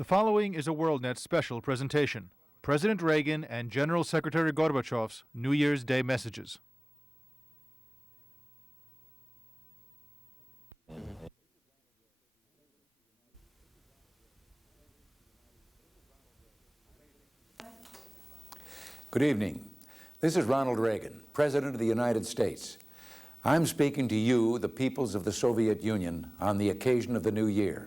The following is a WorldNet special presentation. President Reagan and General Secretary Gorbachev's New Year's Day messages. Good evening. This is Ronald Reagan, President of the United States. I'm speaking to you, the peoples of the Soviet Union, on the occasion of the New Year.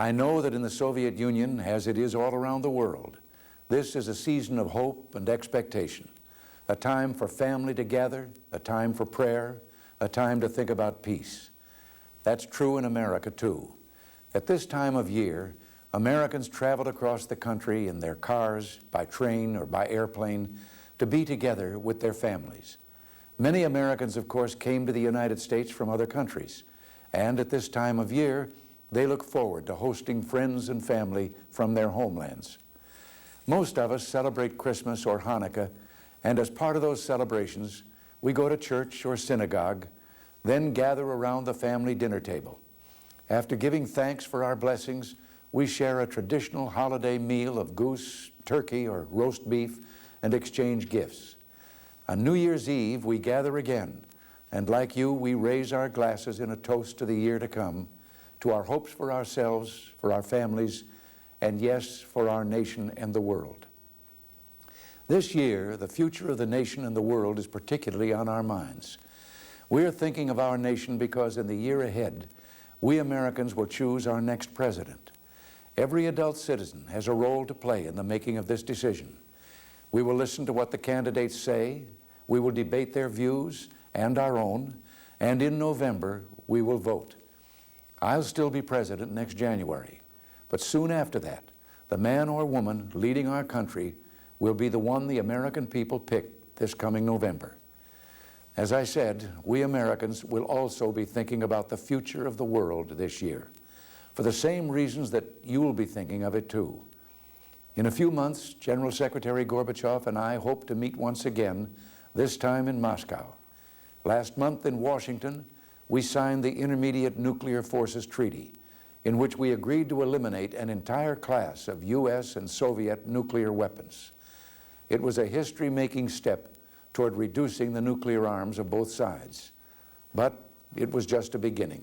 I know that in the Soviet Union, as it is all around the world, this is a season of hope and expectation, a time for family to gather, a time for prayer, a time to think about peace. That's true in America, too. At this time of year, Americans traveled across the country in their cars, by train or by airplane, to be together with their families. Many Americans, of course, came to the United States from other countries, and at this time of year, they look forward to hosting friends and family from their homelands. Most of us celebrate Christmas or Hanukkah, and as part of those celebrations, we go to church or synagogue, then gather around the family dinner table. After giving thanks for our blessings, we share a traditional holiday meal of goose, turkey, or roast beef and exchange gifts. On New Year's Eve, we gather again, and like you, we raise our glasses in a toast to the year to come, to our hopes for ourselves, for our families, and yes, for our nation and the world. This year, the future of the nation and the world is particularly on our minds. We're thinking of our nation because in the year ahead, we Americans will choose our next president. Every adult citizen has a role to play in the making of this decision. We will listen to what the candidates say, we will debate their views and our own, and in November, we will vote. I'll still be president next January, but soon after that, the man or woman leading our country will be the one the American people pick this coming November. As I said, we Americans will also be thinking about the future of the world this year, for the same reasons that you will be thinking of it too. In a few months, General Secretary Gorbachev and I hope to meet once again, this time in Moscow. Last month in Washington, we signed the Intermediate Nuclear Forces Treaty, in which we agreed to eliminate an entire class of U.S. and Soviet nuclear weapons. It was a history-making step toward reducing the nuclear arms of both sides, but it was just a beginning.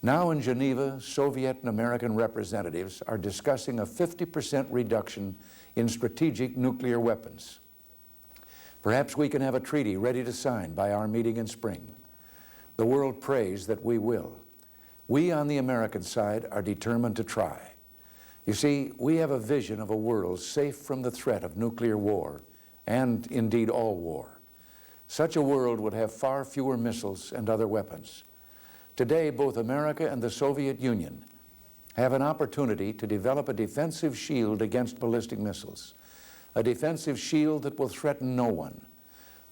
Now in Geneva, Soviet and American representatives are discussing a 50% reduction in strategic nuclear weapons. Perhaps we can have a treaty ready to sign by our meeting in spring. The world prays that we will. We on the American side are determined to try. You see, we have a vision of a world safe from the threat of nuclear war, and indeed all war. Such a world would have far fewer missiles and other weapons. Today, both America and the Soviet Union have an opportunity to develop a defensive shield against ballistic missiles, a defensive shield that will threaten no one.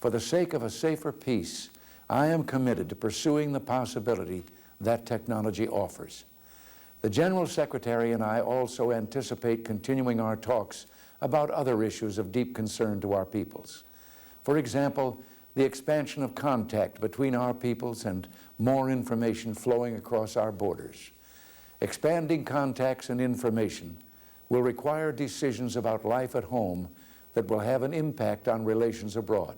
For the sake of a safer peace, I am committed to pursuing the possibility that technology offers. The General Secretary and I also anticipate continuing our talks about other issues of deep concern to our peoples. For example, the expansion of contact between our peoples and more information flowing across our borders. Expanding contacts and information will require decisions about life at home that will have an impact on relations abroad.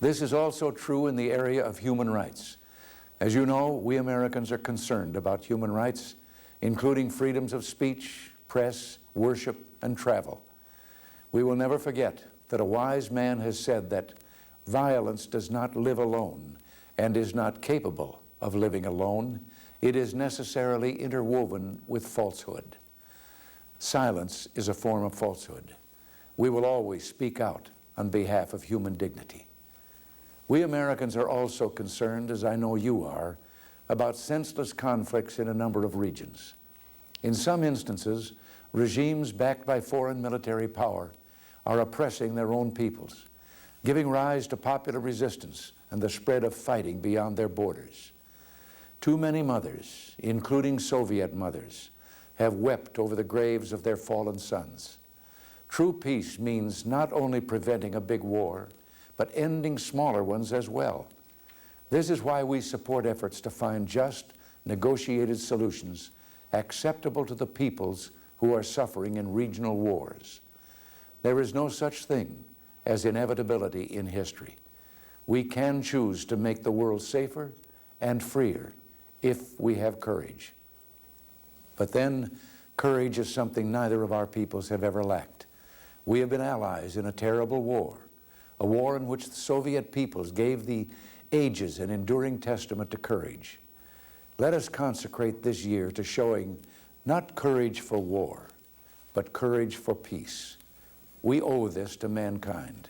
This is also true in the area of human rights. As you know, we Americans are concerned about human rights, including freedoms of speech, press, worship, and travel. We will never forget that a wise man has said that violence does not live alone and is not capable of living alone. It is necessarily interwoven with falsehood. Silence is a form of falsehood. We will always speak out on behalf of human dignity. We Americans are also concerned, as I know you are, about senseless conflicts in a number of regions. In some instances, regimes backed by foreign military power are oppressing their own peoples, giving rise to popular resistance and the spread of fighting beyond their borders. Too many mothers, including Soviet mothers, have wept over the graves of their fallen sons. True peace means not only preventing a big war, but ending smaller ones as well. This is why we support efforts to find just, negotiated solutions acceptable to the peoples who are suffering in regional wars. There is no such thing as inevitability in history. We can choose to make the world safer and freer if we have courage. But then, courage is something neither of our peoples have ever lacked. We have been allies in a terrible war, a war in which the Soviet peoples gave the ages an enduring testament to courage. Let us consecrate this year to showing not courage for war, but courage for peace. We owe this to mankind.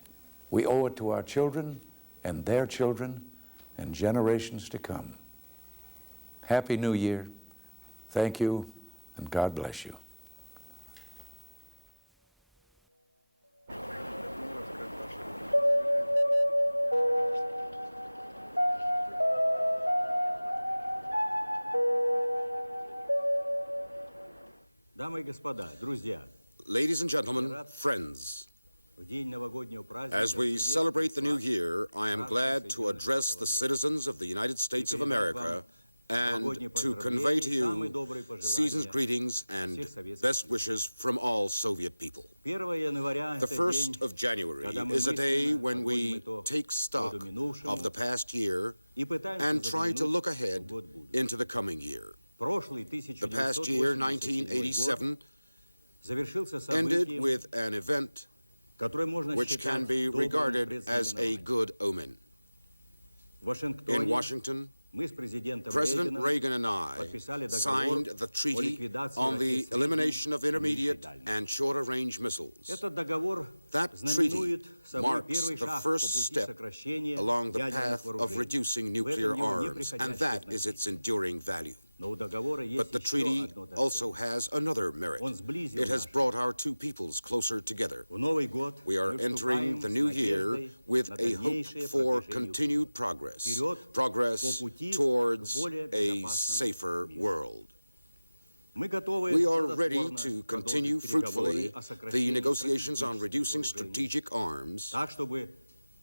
We owe it to our children and their children and generations to come. Happy New Year. Thank you, and God bless you. Дамы и господа, друзья, Ladies and gentlemen, friends, в день новогоднего праздника as we celebrate the new year, I am glad to address the citizens of the United States of America and to convey to you season's greetings and best wishes from all Soviet people. The 1st of January is a day when we take stock of the past year and try to look ahead into the coming year. The past year, 1987, ended with an event which can be regarded as a good omen. In Washington, President Reagan and I signed the treaty on the elimination of intermediate and short-range missiles. That treaty marks the first step along the path of reducing nuclear arms, and that is its enduring value. But the treaty also has another merit. It has brought our two peoples closer together. We are entering the new year with a hope for continued progress, progress towards a safer world. We are ready to continue fruitfully the negotiations on reducing strategic arms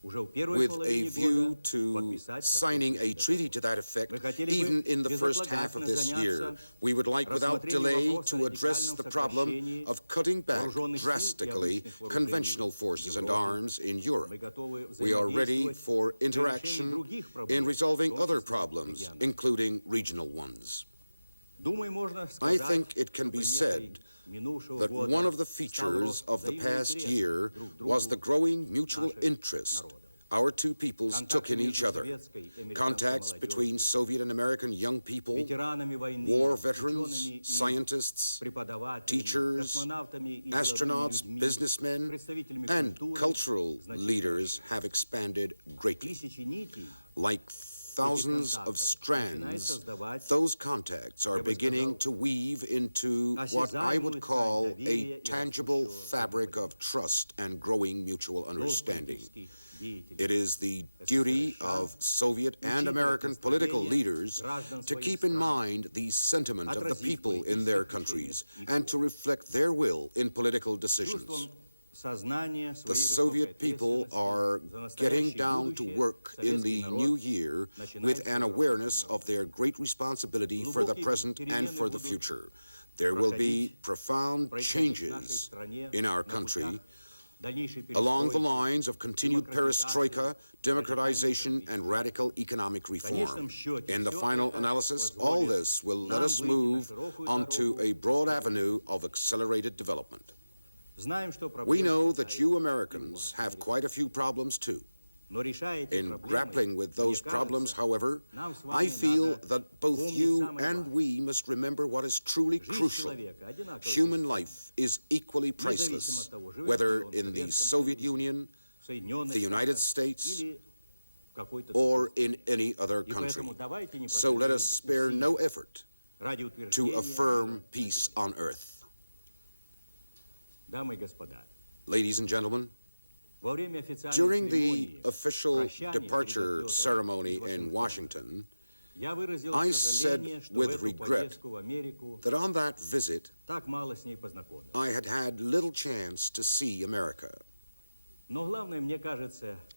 with a view to signing a treaty to that effect even in the first half of this year. We would like without delay to address the problem of cutting back drastically conventional forces and arms in Europe. We are ready for interaction in resolving other problems, including regional ones. I think it can be said that one of the features of the past year was the growing mutual interest our two peoples took in each other. Contacts between Soviet and American young people, war veterans, scientists, teachers, astronauts, businessmen, and cultural leaders have expanded greatly. Like thousands of strands, those contacts are beginning to weave into what I would call a tangible fabric of trust and growing mutual understanding. It is the duty of Soviet and American political leaders to keep in mind the sentiment of the people in their countries and to reflect their will in political decisions. The Soviet people are getting down to work in the new year with an awareness of their great responsibility for the present and for the future. There will be profound changes in our country along the lines of continued perestroika, democratization, and radical economic reform. In the final analysis, all this will let us move onto a broad avenue of accelerated development. We know that you Americans have quite a few problems too. In grappling with those problems, however, I feel that both you and we must remember what is truly crucial. Human life is equally priceless, whether in the Soviet Union, the United States, or in any other country. So let us spare no effort to affirm peace on earth. Ladies and gentlemen, during the official departure ceremony in Washington, I said with regret that on that visit, I had had little chance to see America.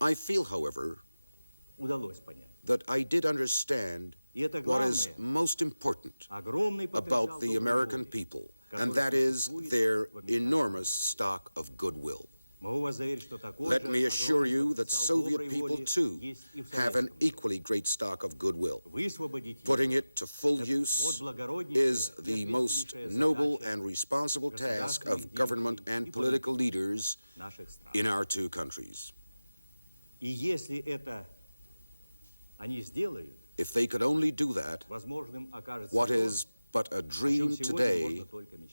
I feel, however, that I did understand what is most important about the American people, and that is their enormous stock of goodwill. Let me assure you that Soviet people, too, have an equally great stock of goodwill. Putting it to full use is the most noble and responsible task of government and political leaders in our two countries. If they could only do that, what is but a dream today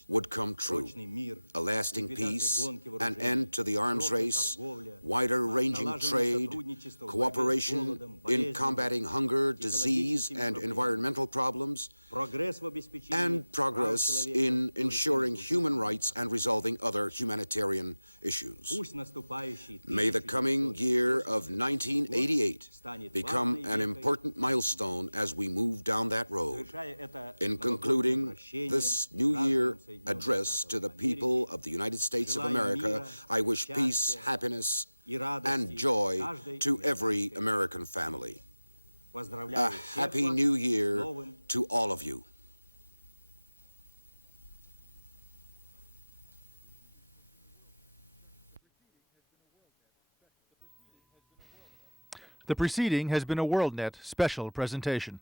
would come true. A lasting peace, an end to the arms race, wider-ranging trade, cooperation in combating hunger, disease, and environmental problems, and progress in ensuring human rights and resolving other humanitarian issues. May the coming year of 1988 become an important milestone as we move down that road. In concluding this New Year address to the people of the United States of America, I wish peace, happiness, and joy to every American family. A Happy New Year to all of you. The preceding has been a WorldNet special presentation.